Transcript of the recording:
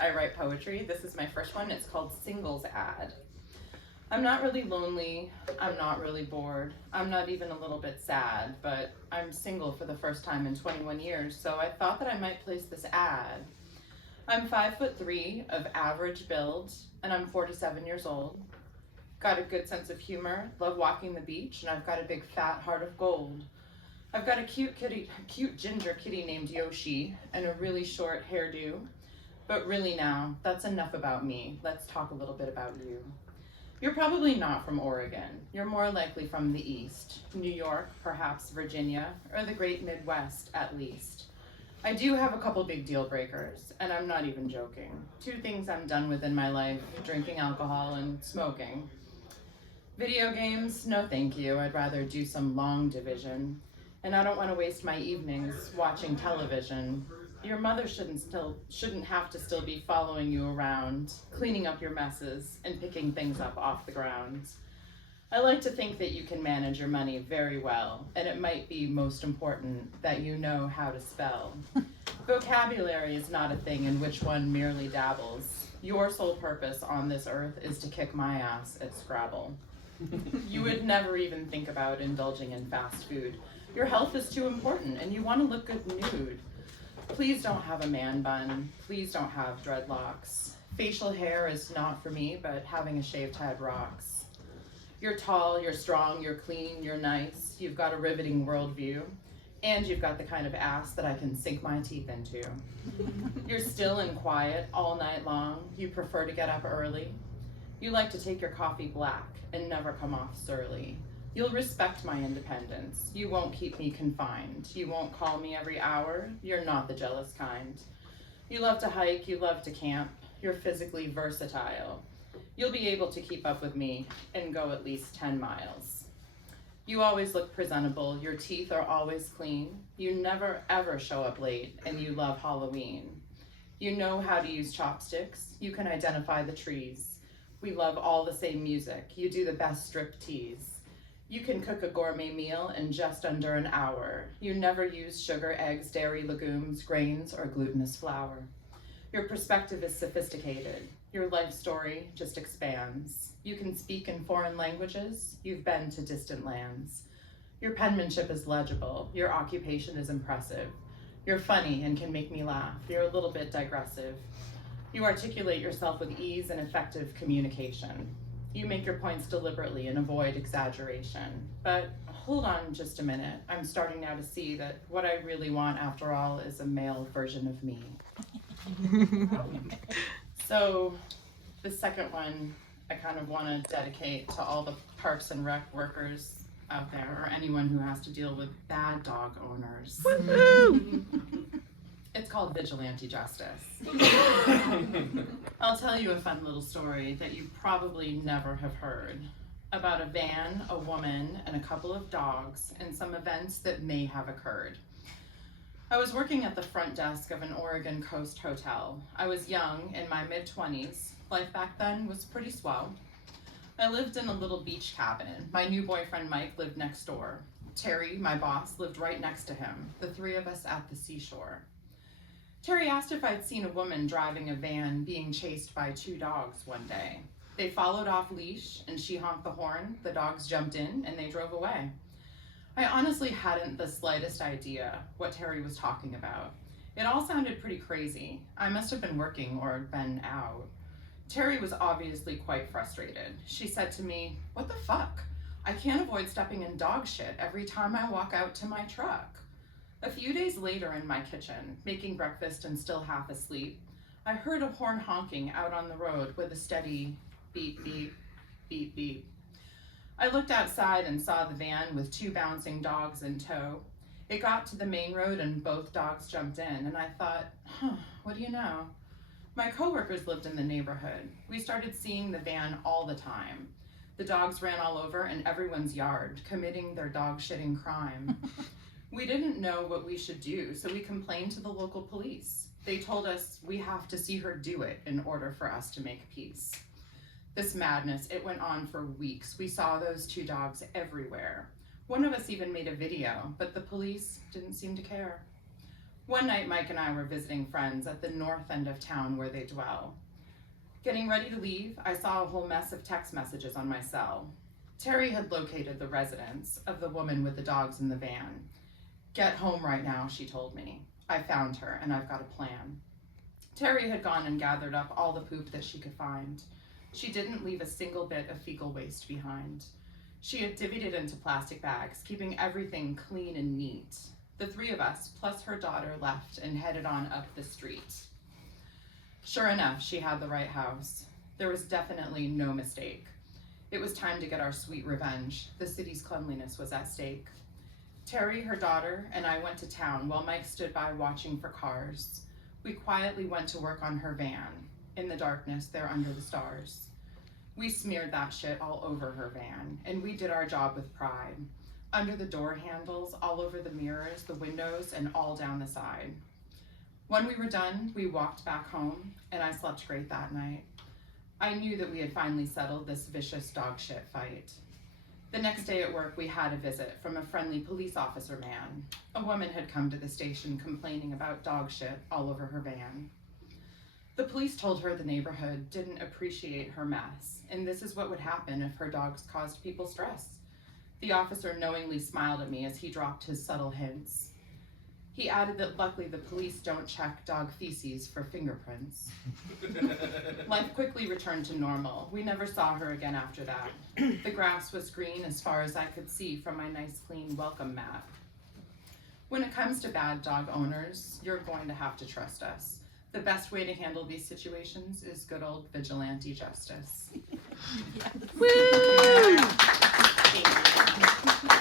I write poetry. This is my first one. It's called Singles Ad. I'm not really lonely. I'm not really bored. I'm not even a little bit sad, but I'm single for the first time in 21 years, so I thought that I might place this ad. I'm 5'3" of average build, and I'm 47 years old. Got a good sense of humor, love walking the beach, and I've got a big fat heart of gold. I've got a cute ginger kitty named Yoshi, and a really short hairdo. But really now, that's enough about me. Let's talk a little bit about you. You're probably not from Oregon. You're more likely from the East, New York, perhaps Virginia, or the great Midwest at least. I do have a couple big deal breakers, and I'm not even joking. 2 things I'm done with in my life, drinking alcohol and smoking. Video games, no thank you. I'd rather do some long division. And I don't want to waste my evenings watching television. Your mother shouldn't have to still be following you around, cleaning up your messes and picking things up off the ground. I like to think that you can manage your money very well, and it might be most important that you know how to spell. Vocabulary is not a thing in which one merely dabbles. Your sole purpose on this earth is to kick my ass at Scrabble. You would never even think about indulging in fast food. Your health is too important, and you want to look good nude. Please don't have a man bun. Please don't have dreadlocks. Facial hair is not for me, but having a shaved head rocks. You're tall, you're strong, you're clean, you're nice. You've got a riveting worldview, and you've got the kind of ass that I can sink my teeth into. You're still and quiet all night long. You prefer to get up early. You like to take your coffee black and never come off surly. You'll respect my independence. You won't keep me confined. You won't call me every hour. You're not the jealous kind. You love to hike. You love to camp. You're physically versatile. You'll be able to keep up with me and go at least 10 miles. You always look presentable. Your teeth are always clean. You never ever show up late, and you love Halloween. You know how to use chopsticks. You can identify the trees. We love all the same music. You do the best strip tease. You can cook a gourmet meal in just under an hour. You never use sugar, eggs, dairy, legumes, grains, or glutinous flour. Your perspective is sophisticated. Your life story just expands. You can speak in foreign languages. You've been to distant lands. Your penmanship is legible. Your occupation is impressive. You're funny and can make me laugh. You're a little bit digressive. You articulate yourself with ease and effective communication. You make your points deliberately and avoid exaggeration. But hold on just a minute. I'm starting now to see that what I really want, after all, is a male version of me. So the second one, I kind of want to dedicate to all the Parks and Rec workers out there, or anyone who has to deal with bad dog owners. Woohoo! It's called Vigilante Justice. I'll tell you a fun little story that you probably never have heard about a van, a woman, and a couple of dogs and some events that may have occurred. I was working at the front desk of an Oregon coast hotel. I was young, in my mid-20s. Life back then was pretty swell. I lived in a little beach cabin. My new boyfriend Mike lived next door. Terry, my boss, lived right next to him. The 3 of us at the seashore. Terry asked if I'd seen a woman driving a van being chased by 2 dogs one day. They followed off leash and she honked the horn, the dogs jumped in and they drove away. I honestly hadn't the slightest idea what Terry was talking about. It all sounded pretty crazy. I must have been working or been out. Terry was obviously quite frustrated. She said to me, "What the fuck? I can't avoid stepping in dog shit every time I walk out to my truck." A few days later in my kitchen, making breakfast and still half asleep, I heard a horn honking out on the road with a steady beep, beep, beep, beep. I looked outside and saw the van with 2 bouncing dogs in tow. It got to the main road and both dogs jumped in, and I thought, what do you know? My coworkers lived in the neighborhood. We started seeing the van all the time. The dogs ran all over in everyone's yard, committing their dog-shitting crime. We didn't know what we should do, so we complained to the local police. They told us we have to see her do it in order for us to make peace. This madness, it went on for weeks. We saw those 2 dogs everywhere. One of us even made a video, but the police didn't seem to care. One night, Mike and I were visiting friends at the north end of town where they dwell. Getting ready to leave, I saw a whole mess of text messages on my cell. Terry had located the residence of the woman with the dogs in the van. "Get home right now," she told me. "I found her, and I've got a plan." Terry had gone and gathered up all the poop that she could find. She didn't leave a single bit of fecal waste behind. She had divvied it into plastic bags, keeping everything clean and neat. The three of us, plus her daughter, left and headed on up the street. Sure enough, she had the right house. There was definitely no mistake. It was time to get our sweet revenge. The city's cleanliness was at stake. Terry, her daughter, and I went to town while Mike stood by watching for cars. We quietly went to work on her van. In the darkness, there under the stars. We smeared that shit all over her van, and we did our job with pride. Under the door handles, all over the mirrors, the windows, and all down the side. When we were done, we walked back home, and I slept great that night. I knew that we had finally settled this vicious dog shit fight. The next day at work, we had a visit from a friendly police officer man. A woman had come to the station complaining about dog shit all over her van. The police told her the neighborhood didn't appreciate her mess, and this is what would happen if her dogs caused people stress. The officer knowingly smiled at me as he dropped his subtle hints. He added that luckily the police don't check dog feces for fingerprints. Life quickly returned to normal. We never saw her again after that. The grass was green as far as I could see from my nice clean welcome mat. When it comes to bad dog owners, you're going to have to trust us. The best way to handle these situations is good old vigilante justice. Woo! Thank you.